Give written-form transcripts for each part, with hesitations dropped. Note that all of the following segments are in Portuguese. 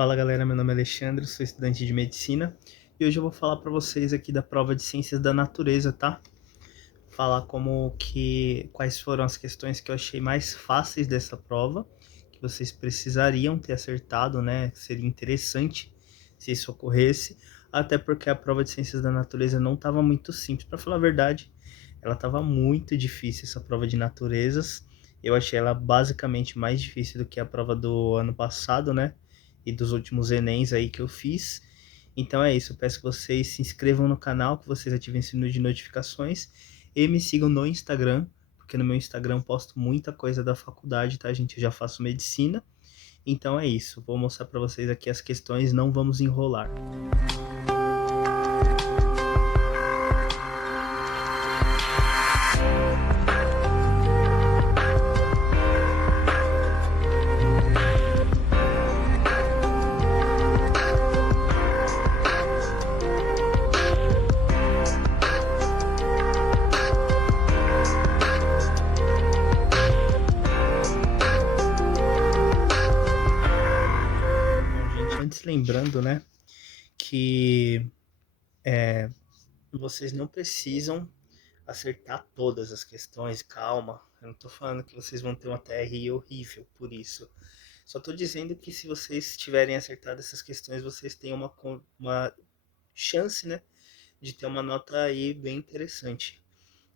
Fala galera, meu nome é Alexandre, sou estudante de medicina e hoje eu vou falar para vocês aqui da prova de ciências da natureza, tá? Falar quais foram as questões que eu achei mais fáceis dessa prova, que vocês precisariam ter acertado, né? Seria interessante se isso ocorresse, até porque a prova de ciências da natureza não estava muito simples, para falar a verdade, ela estava muito difícil essa prova de naturezas. Eu achei ela basicamente mais difícil do que a prova do ano passado, né? E dos últimos Enems aí que eu fiz. Então é isso, eu peço que vocês se inscrevam no canal, que vocês ativem o sino de notificações e me sigam no Instagram, porque no meu Instagram eu posto muita coisa da faculdade, tá, gente? Eu já faço medicina. Então é isso, vou mostrar para vocês aqui as questões, não vamos enrolar. Antes lembrando, né, que vocês não precisam acertar todas as questões, calma. Eu não tô falando que vocês vão ter uma TRI horrível por isso. Só tô dizendo que se vocês tiverem acertado essas questões, vocês têm uma chance, né, de ter uma nota aí bem interessante.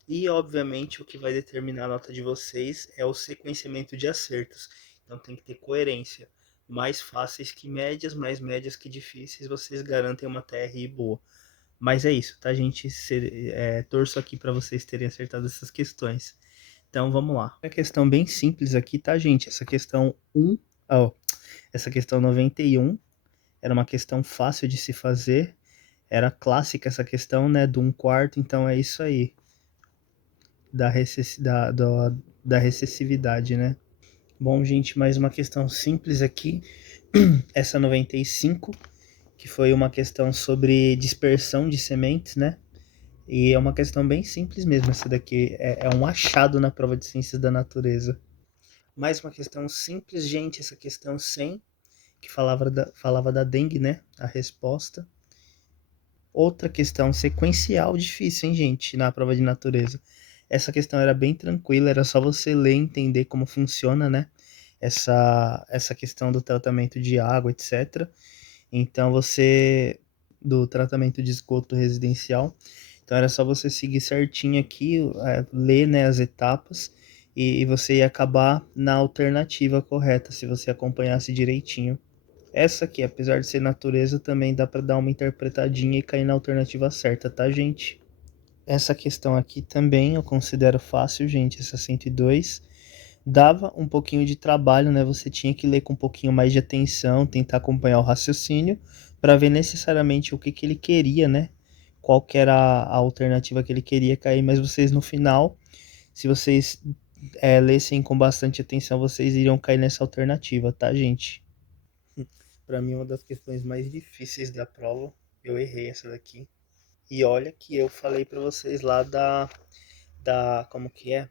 E, obviamente, o que vai determinar a nota de vocês é o sequenciamento de acertos. Então tem que ter coerência. Mais fáceis que médias, mais médias que difíceis, vocês garantem uma TRI boa. Mas é isso, tá, gente? Torço aqui para vocês terem acertado essas questões. Então vamos lá. É questão bem simples aqui, tá, gente? Essa questão essa questão 91 era uma questão fácil de se fazer. Era clássica essa questão, né? Do 1/4, então é isso aí. Da recessividade, né? Bom, gente, mais uma questão simples aqui. Essa 95, que foi uma questão sobre dispersão de sementes, né? E é uma questão bem simples mesmo, essa daqui. É um achado na prova de ciências da natureza. Mais uma questão simples, gente, essa questão 100, que falava da dengue, né? A resposta. Outra questão sequencial difícil, hein, gente, na prova de natureza. Essa questão era bem tranquila, era só você ler e entender como funciona, né? Essa questão do tratamento de água, etc. Então você do tratamento de esgoto residencial. Então era só você seguir certinho aqui, ler, né, as etapas e você ia acabar na alternativa correta se você acompanhasse direitinho. Essa aqui, apesar de ser natureza, também dá para dar uma interpretadinha e cair na alternativa certa, tá, gente? Essa questão aqui também eu considero fácil, gente, essa 102. Dava um pouquinho de trabalho, né? Você tinha que ler com um pouquinho mais de atenção, tentar acompanhar o raciocínio, para ver necessariamente o que que ele queria, né? Qual que era a alternativa que ele queria cair, mas vocês no final, se vocês lessem com bastante atenção, vocês iriam cair nessa alternativa, tá, gente? Para mim, uma das questões mais difíceis da prova, eu errei essa daqui. E olha que eu falei para vocês lá como que é?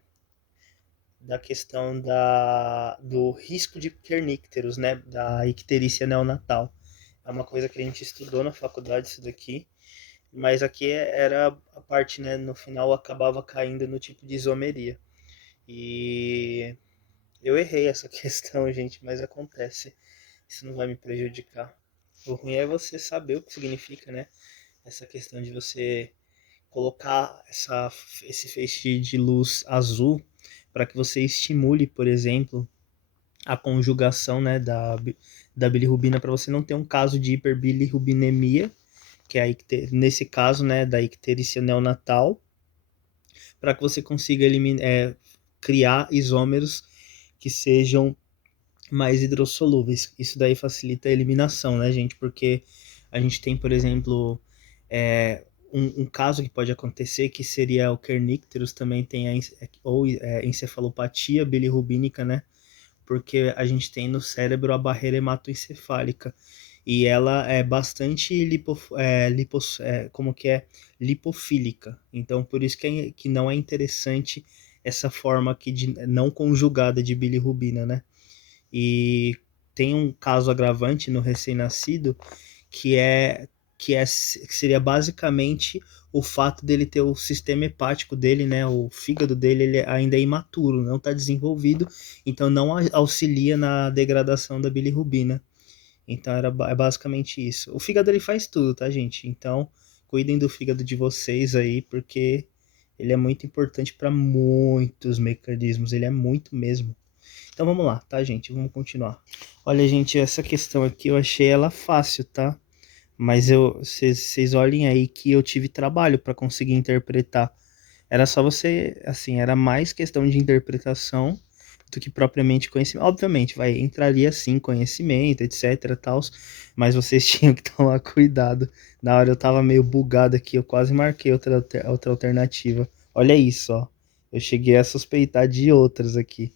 Da questão do risco de kernícteros, né? Da icterícia neonatal. É uma coisa que a gente estudou na faculdade, isso daqui. Mas aqui era a parte, né? No final acabava caindo no tipo de isomeria. E eu errei essa questão, gente, mas acontece. Isso não vai me prejudicar. O ruim é você saber o que significa, né? Essa questão de você colocar esse feixe de luz azul para que você estimule, por exemplo, a conjugação, né, da bilirrubina para você não ter um caso de hiperbilirrubinemia, que é nesse caso, né, da icterícia neonatal, para que você consiga criar isômeros que sejam mais hidrossolúveis. Isso daí facilita a eliminação, né, gente? Porque a gente tem, por exemplo, um caso que pode acontecer, que seria o kernícteros, também tem encefalopatia bilirrubínica, né? Porque a gente tem no cérebro a barreira hematoencefálica e ela é bastante lipofílica. Então, por isso que não é interessante essa forma aqui de não conjugada de bilirrubina, né? E tem um caso agravante no recém-nascido que que seria basicamente o fato dele ter o sistema hepático dele, né, o fígado dele, ele ainda é imaturo, não está desenvolvido, então não auxilia na degradação da bilirrubina. Então é basicamente isso. O fígado ele faz tudo, tá, gente? Então cuidem do fígado de vocês aí, porque ele é muito importante para muitos mecanismos, ele é muito mesmo. Então vamos lá, tá, gente? Vamos continuar. Olha, gente, essa questão aqui eu achei ela fácil, tá? Mas vocês olhem aí que eu tive trabalho para conseguir interpretar. Era só você, assim, era mais questão de interpretação do que propriamente conhecimento. Obviamente, entraria sim conhecimento, etc, tals, mas vocês tinham que tomar cuidado. Na hora eu tava meio bugado aqui, eu quase marquei outra alternativa. Olha isso, ó. Eu cheguei a suspeitar de outras aqui.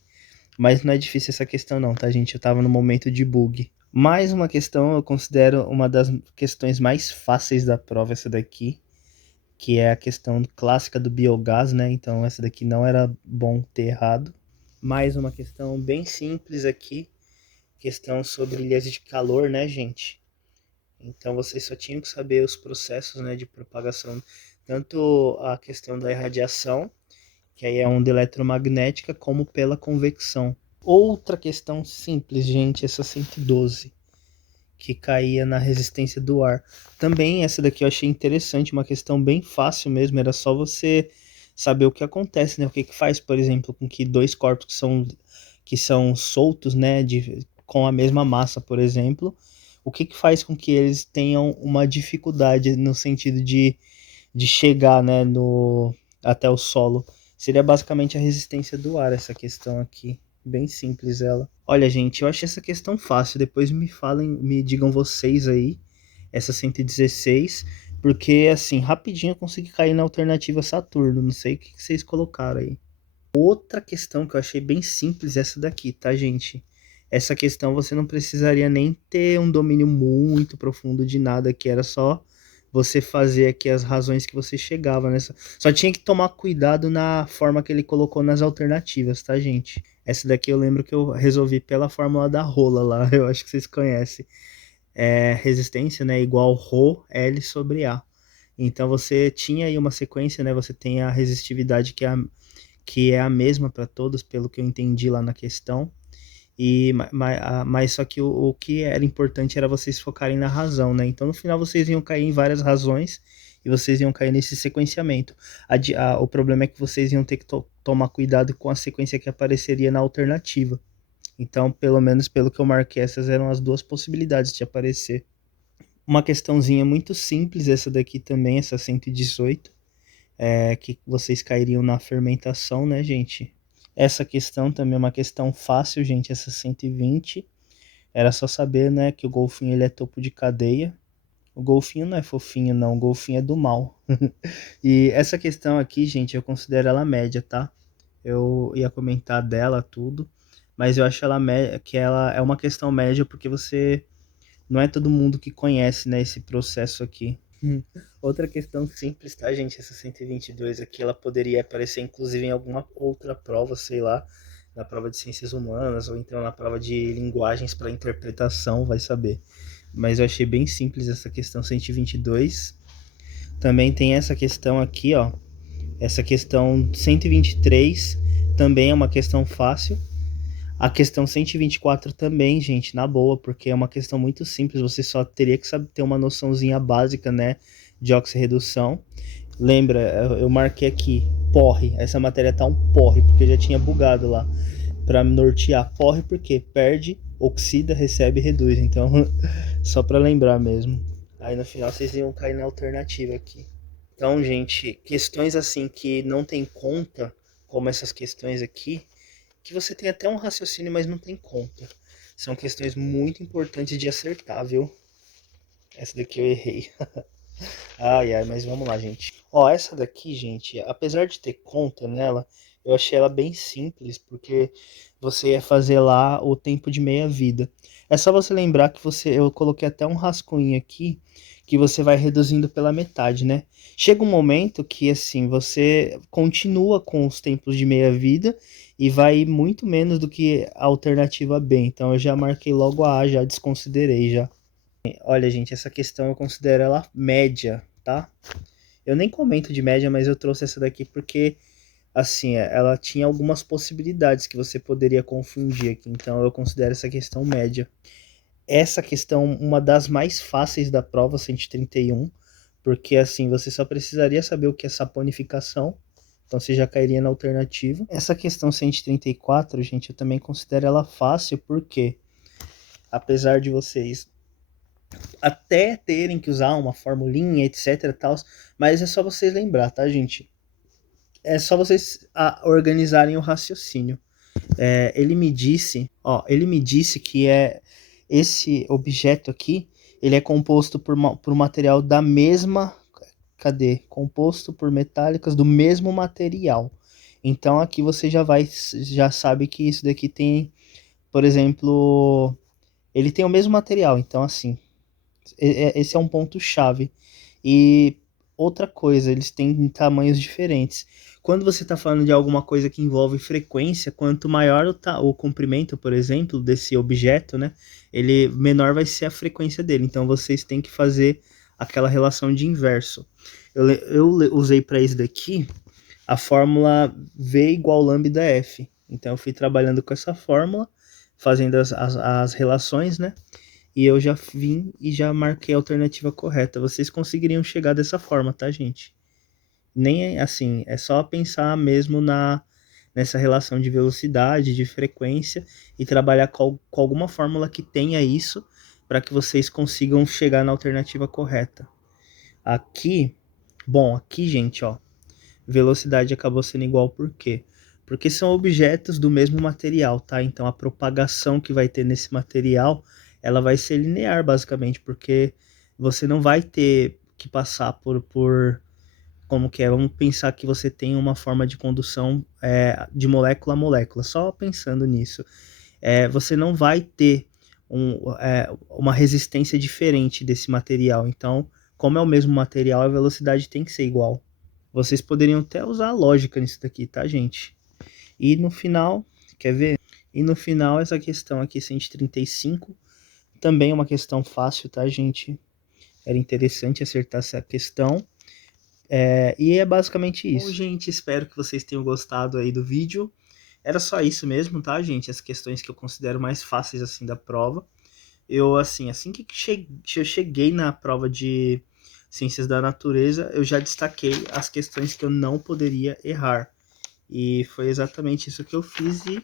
Mas não é difícil essa questão não, tá, gente? Eu tava no momento de bug. Mais uma questão, eu considero uma das questões mais fáceis da prova, essa daqui, que é a questão clássica do biogás, né? Então essa daqui não era bom ter errado. Mais uma questão bem simples aqui, questão sobre ilhas de calor, né, gente? Então vocês só tinham que saber os processos, né, de propagação, tanto a questão da irradiação, que aí é onda eletromagnética, como pela convecção. Outra questão simples, gente, essa 112, que caía na resistência do ar. Também essa daqui eu achei interessante, uma questão bem fácil mesmo, era só você saber o que acontece, né? O que que faz, por exemplo, com que dois corpos que são soltos, né, com a mesma massa, por exemplo, o que que faz com que eles tenham uma dificuldade no sentido de chegar, né, até o solo. Seria basicamente a resistência do ar, essa questão aqui. Bem simples ela. Olha, gente, eu achei essa questão fácil. Depois me falem, me digam vocês aí, essa 116, porque assim, rapidinho eu consegui cair na alternativa Saturno. Não sei o que vocês colocaram aí. Outra questão que eu achei bem simples é essa daqui, tá, gente? Essa questão você não precisaria nem ter um domínio muito profundo de nada, que era só você fazer aqui as razões que você chegava nessa. Só tinha que tomar cuidado na forma que ele colocou nas alternativas, tá, gente? Essa daqui eu lembro que eu resolvi pela fórmula da rola lá, eu acho que vocês conhecem. É resistência, né, igual ρ L sobre A. Então você tinha aí uma sequência, né? Você tem a resistividade que é a mesma para todos, pelo que eu entendi lá na questão. Mas só que o que era importante era vocês focarem na razão, né? Então no final vocês iam cair em várias razões e vocês iam cair nesse sequenciamento. O problema é que vocês iam ter que tomar cuidado com a sequência que apareceria na alternativa. Então, pelo menos pelo que eu marquei, essas eram as duas possibilidades de aparecer. Uma questãozinha muito simples, essa daqui também, essa 118, que vocês cairiam na fermentação, né, gente? Essa questão também é uma questão fácil, gente, essa 120. Era só saber, né, que o golfinho ele é topo de cadeia. O golfinho não é fofinho, não. O golfinho é do mal. E essa questão aqui, gente, eu considero ela média, tá? Eu ia comentar dela tudo, mas eu acho que ela é uma questão média porque você não é todo mundo que conhece, né, esse processo aqui. Outra questão simples, tá, gente? Essa 122 aqui, ela poderia aparecer inclusive em alguma outra prova, sei lá, na prova de ciências humanas ou então na prova de linguagens para interpretação, vai saber. Mas eu achei bem simples essa questão 122. Também tem essa questão aqui, ó. Essa questão 123 também é uma questão fácil. A questão 124 também, gente, na boa, porque é uma questão muito simples, você só teria que saber ter uma noçãozinha básica, né, de oxirredução. Lembra, eu marquei aqui, porre, essa matéria tá um porre, porque eu já tinha bugado lá, para nortear. Porre porque perde, oxida, recebe e reduz, então, só para lembrar mesmo. Aí no final vocês iam cair na alternativa aqui. Então, gente, questões assim que não tem conta, como essas questões aqui, que você tem até um raciocínio, mas não tem conta. São questões muito importantes de acertar, viu? Essa daqui eu errei. Ai, ai, mas vamos lá, gente. Ó, essa daqui, gente, apesar de ter conta nela, eu achei ela bem simples, porque você ia fazer lá o tempo de meia-vida. É só você lembrar que eu coloquei até um rascunho aqui, que você vai reduzindo pela metade, né? Chega um momento que, assim, você continua com os tempos de meia-vida, e vai muito menos do que a alternativa B. Então eu já marquei logo a A, já desconsiderei já. Olha, gente, essa questão eu considero ela média, tá? Eu nem comento de média, mas eu trouxe essa daqui porque, assim, ela tinha algumas possibilidades que você poderia confundir aqui. Então eu considero essa questão média. Essa questão, uma das mais fáceis da prova, 131, porque assim, você só precisaria saber o que é saponificação, então você já cairia na alternativa. Essa questão 134, gente, eu também considero ela fácil, porque apesar de vocês até terem que usar uma formulinha, etc, tal, mas é só vocês lembrar, tá, gente? É só vocês organizarem o raciocínio. Ele me disse que esse objeto aqui, ele é composto por material da mesma, cadê? Composto por metálicas do mesmo material. Então aqui você já sabe que isso daqui tem, por exemplo, ele tem o mesmo material. Então assim, esse é um ponto chave. E outra coisa, eles têm tamanhos diferentes. Quando você está falando de alguma coisa que envolve frequência, quanto maior o comprimento, por exemplo, desse objeto, né, ele menor vai ser a frequência dele. Então vocês têm que fazer aquela relação de inverso. Eu usei para isso daqui a fórmula V igual lambda F. Então eu fui trabalhando com essa fórmula, fazendo as relações, né? E eu já vim e já marquei a alternativa correta. Vocês conseguiriam chegar dessa forma, tá, gente? Nem assim, é só pensar mesmo nessa relação de velocidade, de frequência e trabalhar com alguma fórmula que tenha isso para que vocês consigam chegar na alternativa correta. Aqui, bom, aqui, gente, ó, velocidade acabou sendo igual por quê? Porque são objetos do mesmo material, tá? Então a propagação que vai ter nesse material, ela vai ser linear basicamente, porque você não vai ter que passar por como que é? Vamos pensar que você tem uma forma de condução de molécula a molécula. Só pensando nisso, você não vai ter uma resistência diferente desse material. Então, como é o mesmo material, a velocidade tem que ser igual. Vocês poderiam até usar a lógica nisso daqui, tá, gente? E no final, quer ver? E no final, essa questão aqui, 135, também é uma questão fácil, tá, gente? Era interessante acertar essa questão. E é basicamente isso. Bom, gente, espero que vocês tenham gostado aí do vídeo. Era só isso mesmo, tá, gente? As questões que eu considero mais fáceis, assim, da prova. Eu, assim que eu cheguei na prova de Ciências da Natureza, eu já destaquei as questões que eu não poderia errar. E foi exatamente isso que eu fiz e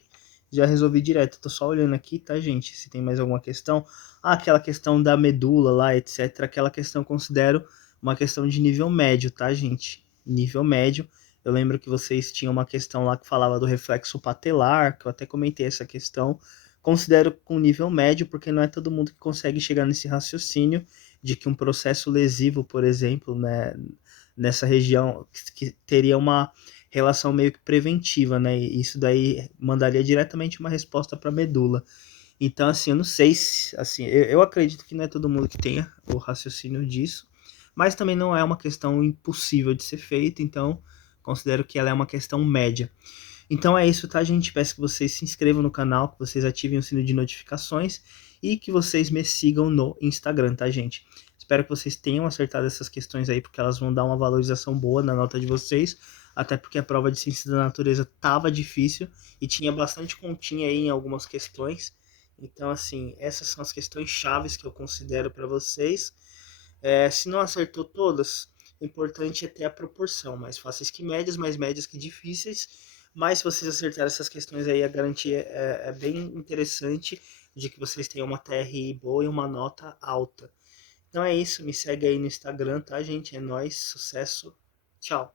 já resolvi direto. Tô só olhando aqui, tá, gente? Se tem mais alguma questão. Aquela questão da medula lá, etc. Aquela questão eu considero uma questão de nível médio, tá, gente? Nível médio. Eu lembro que vocês tinham uma questão lá que falava do reflexo patelar, que eu até comentei essa questão. Considero com nível médio, porque não é todo mundo que consegue chegar nesse raciocínio de que um processo lesivo, por exemplo, né, nessa região, que teria uma relação meio que preventiva, né? E isso daí mandaria diretamente uma resposta para a medula. Então, assim, eu não sei se, assim, eu acredito que não é todo mundo que tenha o raciocínio disso, mas também não é uma questão impossível de ser feita, então considero que ela é uma questão média. Então é isso, tá, gente? Peço que vocês se inscrevam no canal, que vocês ativem o sino de notificações e que vocês me sigam no Instagram, tá, gente? Espero que vocês tenham acertado essas questões aí, porque elas vão dar uma valorização boa na nota de vocês, até porque a prova de Ciência da Natureza tava difícil e tinha bastante continha aí em algumas questões. Então, assim, essas são as questões chaves que eu considero para vocês. Se não acertou todas, o importante é ter a proporção, mais fáceis que médias, mais médias que difíceis. Mas se vocês acertarem essas questões aí, a garantia é bem interessante de que vocês tenham uma TRI boa e uma nota alta. Então é isso, me segue aí no Instagram, tá, gente? É nóis, sucesso, tchau!